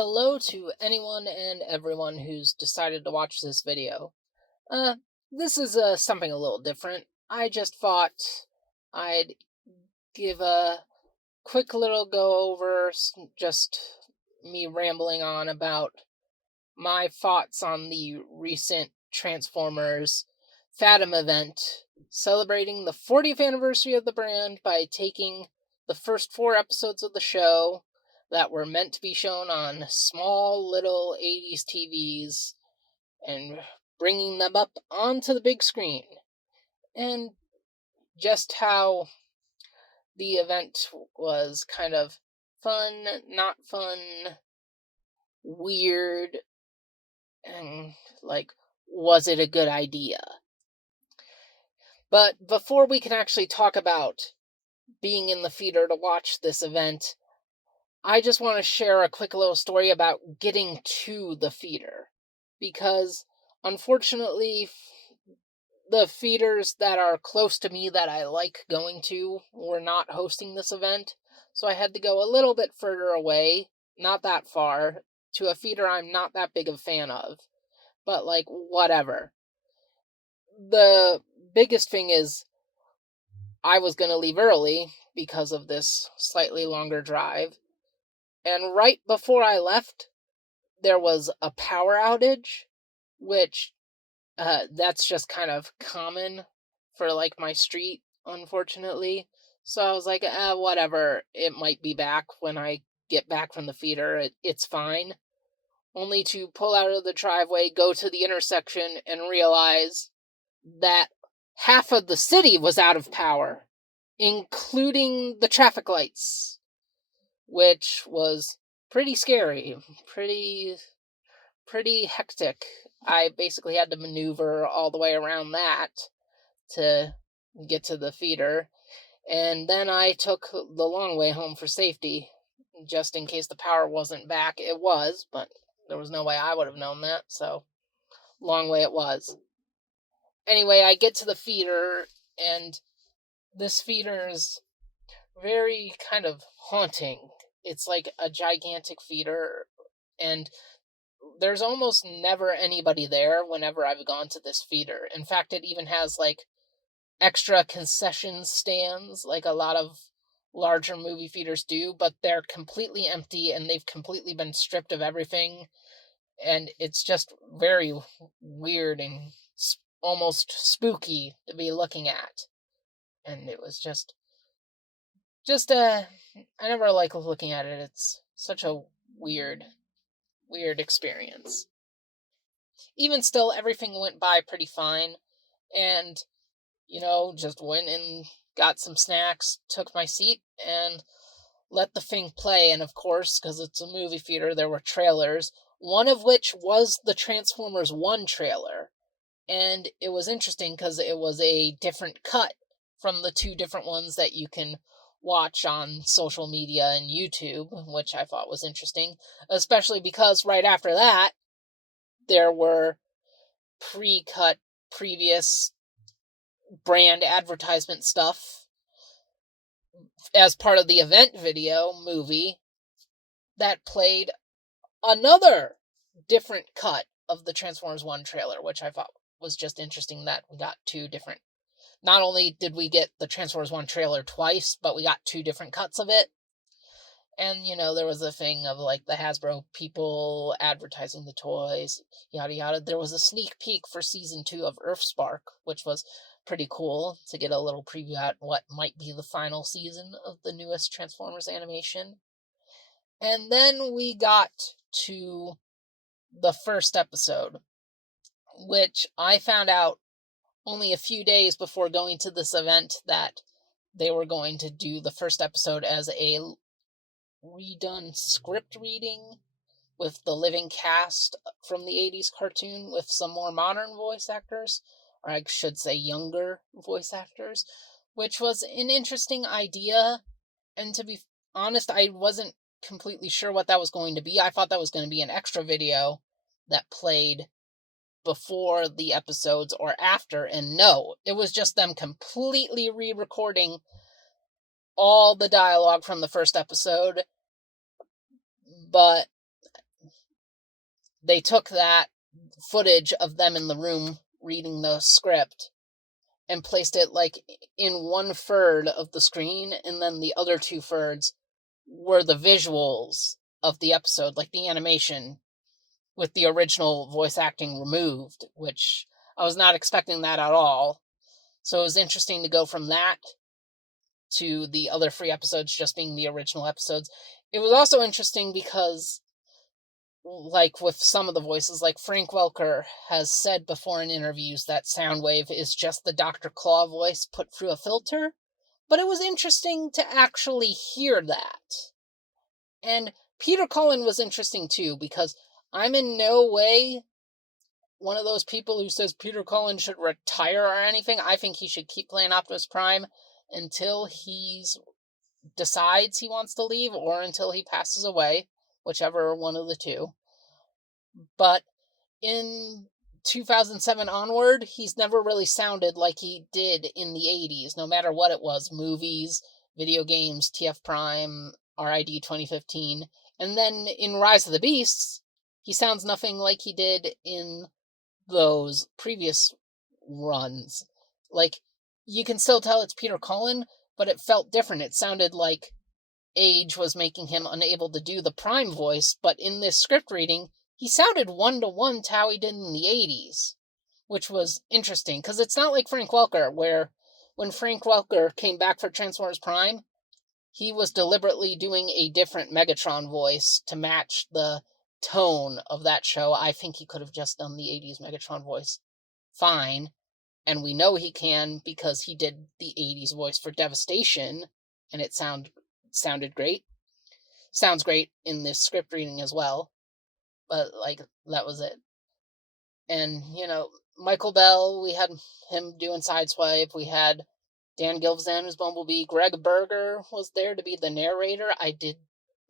Hello to anyone and everyone who's decided to watch this video. Uh, this is something a little different. I just thought I'd give a quick little go over, just me rambling on about my thoughts on the recent Transformers Fathom event, celebrating the 40th anniversary of the brand by taking the first four episodes of the show that were meant to be shown on small little 80s TVs and bringing them up onto the big screen. And just how the event was kind of fun, not fun, weird, and was it a good idea? But before we can actually talk about being in the theater to watch this event, I just want to share a quick little story about getting to the theater. Because unfortunately, the theaters that are close to me that I like going to were not hosting this event. So I had to go a little bit further away, not that far, to a theater I'm not that big of a fan of. But whatever. The biggest thing is I was going to leave early because of this slightly longer drive. And right before I left, there was a power outage, which that's just kind of common for my street, unfortunately. So I was like, whatever, it might be back when I get back from the theater. It's fine. Only to pull out of the driveway, go to the intersection, and realize that half of the city was out of power, including the traffic lights, which was pretty scary, pretty hectic. I basically had to maneuver all the way around that to get to the theater, and then I took the long way home for safety, just in case the power wasn't back. It was, but there was no way I would have known that, so long way it was. Anyway, I get to the theater, and this theater is very kind of haunting. It's like a gigantic theater, and there's almost never anybody there whenever I've gone to this theater. In fact, it even has extra concession stands like a lot of larger movie theaters do, but they're completely empty and they've completely been stripped of everything. And it's just very weird and almost spooky to be looking at. And it was just I never like looking at it. It's such a weird experience. Even still, everything went by pretty fine, and just went and got some snacks, took my seat, and let the thing play. And of course, because it's a movie theater, there were trailers, one of which was the Transformers 1 trailer. And it was interesting because it was a different cut from the two different ones that you can watch on social media and YouTube, which I thought was interesting, especially because right after that, there were pre-cut previous brand advertisement stuff as part of the event video movie that played another different cut of the Transformers 1 trailer, which I thought was just interesting that we got two different. Not only did we get the Transformers 1 trailer twice, but we got two different cuts of it. And, there was a thing of the Hasbro people advertising the toys, yada yada. There was a sneak peek for season 2 of Earthspark, which was pretty cool to get a little preview at what might be the final season of the newest Transformers animation. And then we got to the first episode, which I found out only a few days before going to this event that they were going to do the first episode as a redone script reading with the living cast from the 80s cartoon with some more modern voice actors, or I should say younger voice actors, which was an interesting idea. And to be honest, I wasn't completely sure what that was going to be. I thought that was going to be an extra video that played before the episodes or after, and no, it was just them completely re-recording all the dialogue from the first episode. But they took that footage of them in the room reading the script and placed it like in 1/3 of the screen, and then the other 2/3 were the visuals of the episode, like the animation, with the original voice acting removed, which I was not expecting that at all. So it was interesting to go from that to the other 3 episodes just being the original episodes. It was also interesting because, like with some of the voices, like Frank Welker has said before in interviews that Soundwave is just the Dr. Claw voice put through a filter. But it was interesting to actually hear that. And Peter Cullen was interesting too, because I'm in no way one of those people who says Peter Cullen should retire or anything. I think he should keep playing Optimus Prime until he decides he wants to leave or until he passes away, whichever one of the two. But in 2007 onward, he's never really sounded like he did in the 80s, no matter what it was, movies, video games, TF Prime, RID 2015. And then in Rise of the Beasts, he sounds nothing like he did in those previous runs. Like, you can still tell it's Peter Cullen, but it felt different. It sounded like age was making him unable to do the Prime voice, but in this script reading, he sounded 1-to-1 to how he did in the 80s, which was interesting, because it's not like Frank Welker, where when Frank Welker came back for Transformers Prime, he was deliberately doing a different Megatron voice to match the tone of that show. I think he could have just done the 80s Megatron voice fine, and we know he can because he did the 80s voice for Devastation, and it sounded great. Sounds great in this script reading as well, but like that was it. And Michael Bell, we had him doing Sideswipe. We had Dan Gilvezan as Bumblebee. Greg Berger was there to be the narrator. I did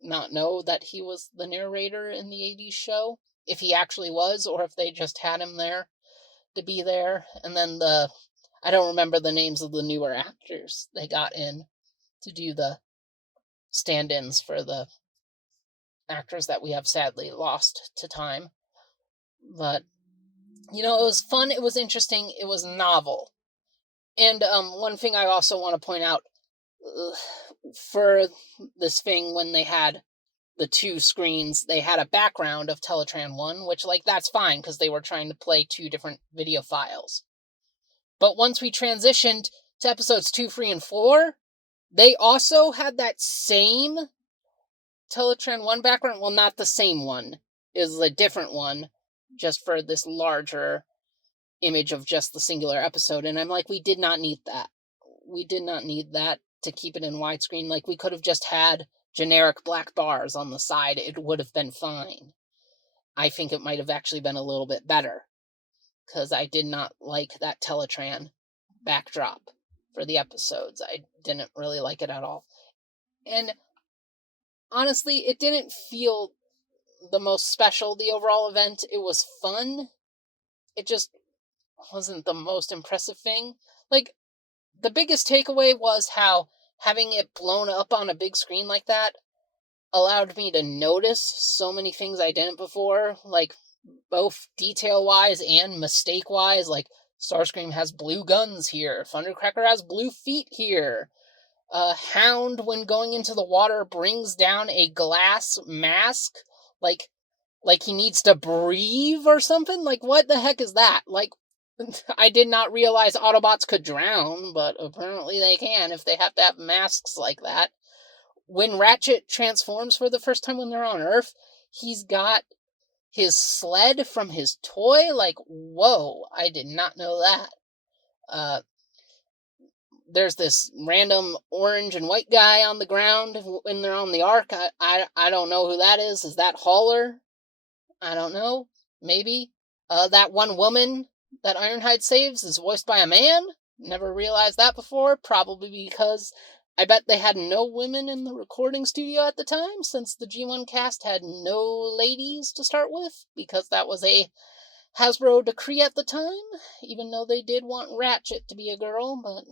not know that he was the narrator in the 80s show, if he actually was, or if they just had him there to be there. And then I don't remember the names of the newer actors they got in to do the stand-ins for the actors that we have sadly lost to time. But, it was fun, it was interesting, it was novel. And one thing I also want to point out, for this thing, when they had the 2 screens, they had a background of Teletran 1, which, that's fine, because they were trying to play 2 different video files. But once we transitioned to episodes 2, 3, and 4, they also had that same Teletran 1 background. Well, not the same one. It was a different one, just for this larger image of just the singular episode. And I'm like, we did not need that. We did not need that to keep it in widescreen. We could have just had generic black bars on the side. It would have been fine. I think it might have actually been a little bit better, because I did not like that Teletran backdrop for the episodes. I didn't really like it at all. And honestly, it didn't feel the most special, the overall event. It was fun. It just wasn't the most impressive thing. The biggest takeaway was how having it blown up on a big screen like that allowed me to notice so many things I didn't before, both detail-wise and mistake-wise. Starscream has blue guns here. Thundercracker has blue feet here. Hound, when going into the water, brings down a glass mask, like he needs to breathe or something. What the heck is that? I did not realize Autobots could drown, but apparently they can if they have to have masks like that. When Ratchet transforms for the first time when they're on Earth, he's got his sled from his toy. Whoa, I did not know that. There's this random orange and white guy on the ground when they're on the Ark. I don't know who that is. Is that Hauler? I don't know. Maybe. That one woman that Ironhide saves is voiced by a man. Never realized that before. Probably because I bet they had no women in the recording studio at the time, since the G1 cast had no ladies to start with, because that was a Hasbro decree at the time, even though they did want Ratchet to be a girl, but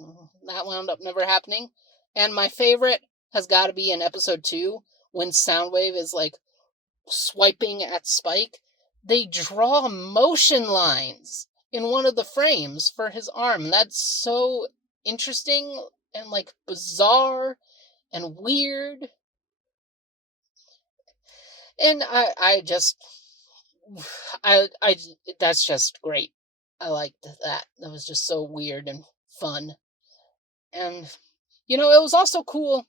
that wound up never happening. And my favorite has got to be in episode 2, when Soundwave is swiping at Spike. they draw motion lines in one of the frames for his arm. That's so interesting and like bizarre and weird. And I just, I, that's just great. I liked that. That was just so weird and fun. And, it was also cool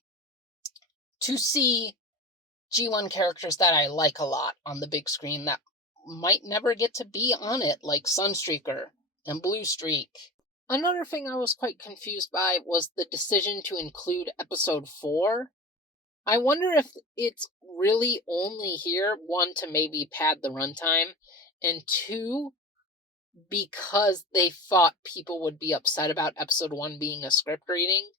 to see G1 characters that I like a lot on the big screen that might never get to be on it, like Sunstreaker and Bluestreak. Another thing I was quite confused by was the decision to include episode 4. I wonder if it's really only here, one, to maybe pad the runtime, and two, because they thought people would be upset about episode 1 being a script reading.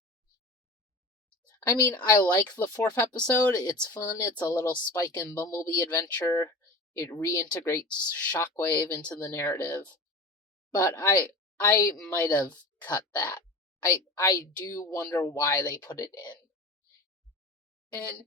I mean, I like the 4th episode. It's fun. It's a little Spike and Bumblebee adventure. It reintegrates Shockwave into the narrative. But I might have cut that. I do wonder why they put it in. And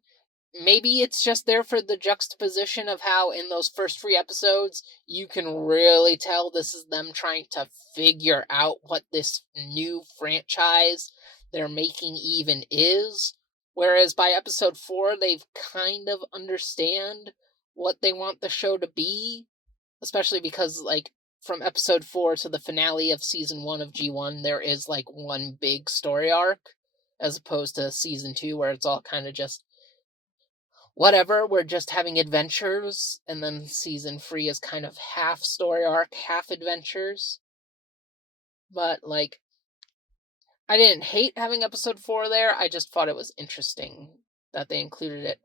maybe it's just there for the juxtaposition of how in those first 3 episodes, you can really tell this is them trying to figure out what this new franchise they're making even is. Whereas by episode 4, they've kind of understand what they want the show to be. Especially because, like, from episode 4 to the finale of season 1 of G1, there is, like, one big story arc. As opposed to season 2, where it's all kind of just whatever, we're just having adventures, and then season 3 is kind of half story arc, half adventures. But, like, I didn't hate having episode 4 there, I just thought it was interesting that they included it.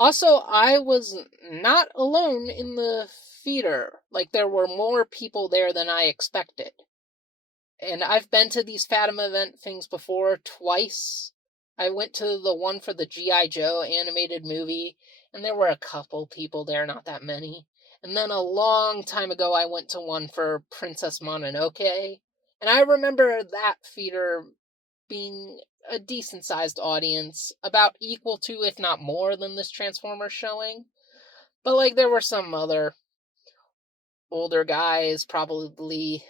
Also, I was not alone in the theater. Like, there were more people there than I expected. And I've been to these Fathom event things before, twice. I went to the one for the G.I. Joe animated movie, and there were a couple people there, not that many. And then a long time ago, I went to one for Princess Mononoke, and I remember that theater being a decent-sized audience, about equal to, if not more, than this Transformers showing. But, like, there were some other older guys, probably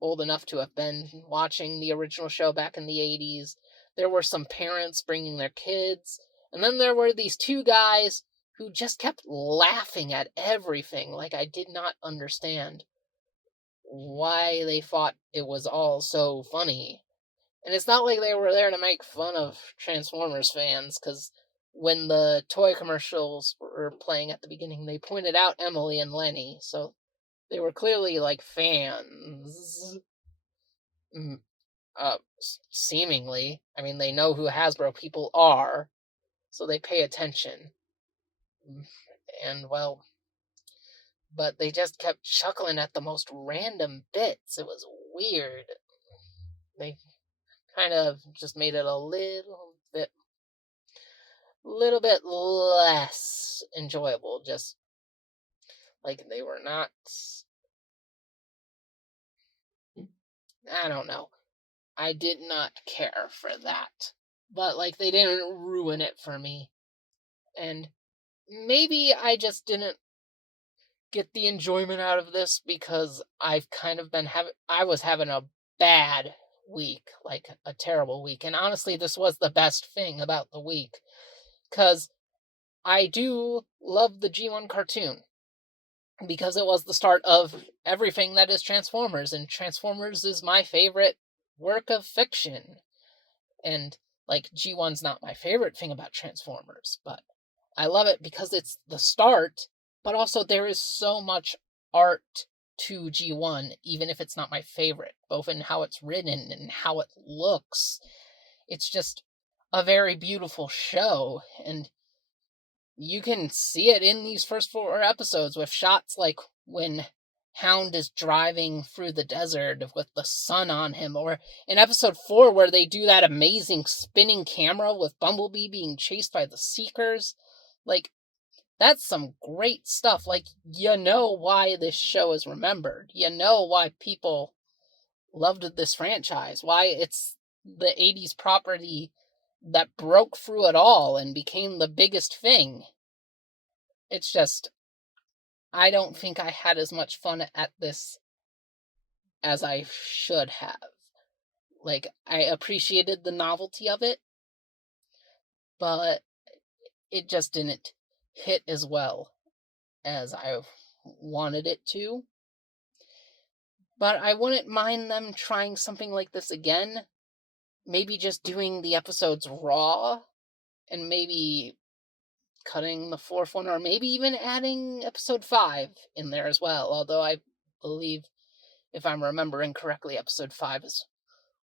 old enough to have been watching the original show back in the 80s. There were some parents bringing their kids. And then there were these 2 guys who just kept laughing at everything. Like, I did not understand why they thought it was all so funny. And it's not like they were there to make fun of Transformers fans, because when the toy commercials were playing at the beginning, they pointed out Emily and Lenny, so they were clearly, like, fans. Seemingly. I mean, they know who Hasbro people are, so they pay attention. And, well, but they just kept chuckling at the most random bits. It was weird. They kind of just made it a little bit less enjoyable. Just like they were not, I don't know. I did not care for that. But, like, they didn't ruin it for me. And maybe I just didn't get the enjoyment out of this because I've kind of been I was having a bad week, like a terrible week. And honestly, this was the best thing about the week, because I do love the G1 cartoon, because it was the start of everything that is Transformers, and Transformers is my favorite work of fiction. And, like, G1's not my favorite thing about Transformers, but I love it because it's the start, but also there is so much art to G1, even if it's not my favorite, both in how it's written and how it looks. It's just a very beautiful show, and you can see it in these first 4 episodes with shots like when Hound is driving through the desert with the sun on him, or in episode 4 where they do that amazing spinning camera with Bumblebee being chased by the Seekers. Like, that's some great stuff. Like, you know why this show is remembered. You know why people loved this franchise, why it's the 80s property that broke through it all and became the biggest thing. It's just, I don't think I had as much fun at this as I should have. Like, I appreciated the novelty of it, but it just didn't hit as well as I wanted it to. But I wouldn't mind them trying something like this again. Maybe just doing the episodes raw, and maybe cutting the fourth one, or maybe even adding episode 5 in there as well. Although I believe, if I'm remembering correctly, episode 5 is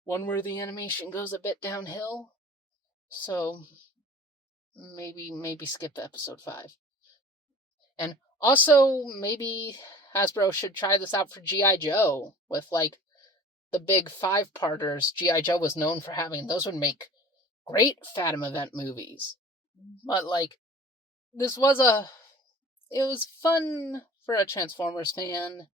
one where the animation goes a bit downhill. So maybe skip episode 5. And also, maybe Hasbro should try this out for G.I. Joe, with like the big 5-parters G.I. Joe was known for having. Those would make great Fathom event movies. But like, it was fun for a Transformers fan,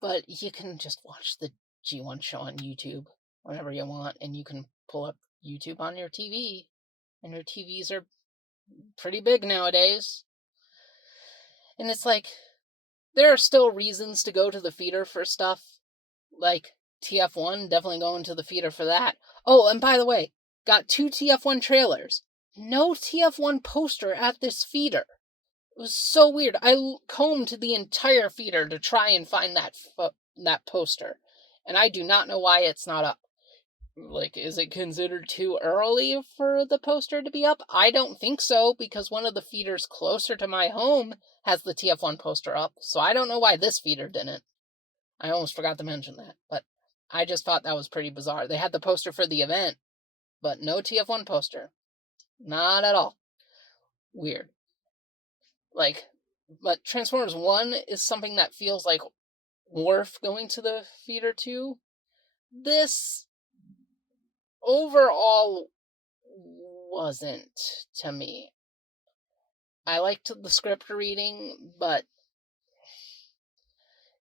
but you can just watch the G1 show on YouTube whenever you want, and you can pull up YouTube on your TV, and your TVs are pretty big nowadays. And it's like, there are still reasons to go to the theater for stuff, like TF1, definitely going to the theater for that. Oh, and by the way, got 2 TF1 trailers. No TF1 poster at this theater. It was so weird. I combed the entire theater to try and find that poster, and I do not know why it's not up. Like, is it considered too early for the poster to be up? I don't think so, because one of the theaters closer to my home has the TF1 poster up, so I don't know why this theater didn't. I almost forgot to mention that, but I just thought that was pretty bizarre. They had the poster for the event, but no TF1 poster. Not at all. Weird. Like, but Transformers 1 is something that feels like worth going to the theater to. This overall wasn't, to me. I liked the script reading, but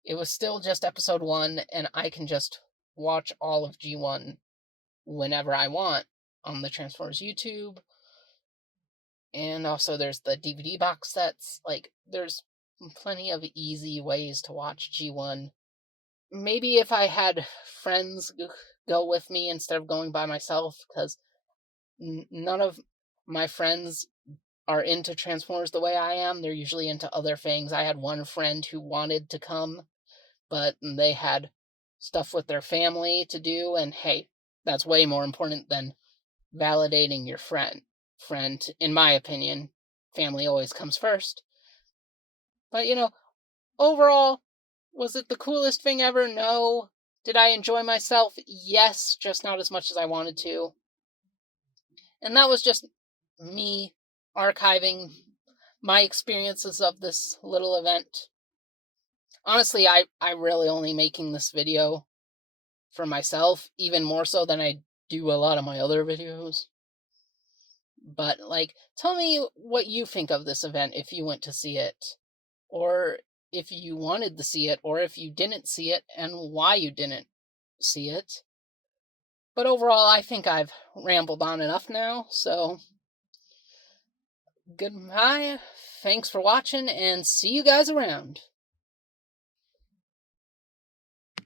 it was still just episode 1, and I can just watch all of G1 whenever I want on the Transformers YouTube. And also there's the DVD box sets. Like, there's plenty of easy ways to watch G1. Maybe if I had friends go with me instead of going by myself, because none of my friends are into Transformers the way I am. They're usually into other things. I had one friend who wanted to come, but they had stuff with their family to do, and hey, that's way more important than validating your friend. In my opinion, family always comes first. But, overall, was it the coolest thing ever? No. Did I enjoy myself? Yes, just not as much as I wanted to. And that was just me archiving my experiences of this little event. Honestly, I'm really only making this video for myself, even more so than I do a lot of my other videos. But, like, tell me what you think of this event if you went to see it, or if you wanted to see it, or if you didn't see it, and why you didn't see it. But overall, I think I've rambled on enough now, so goodbye, thanks for watching, and see you guys around.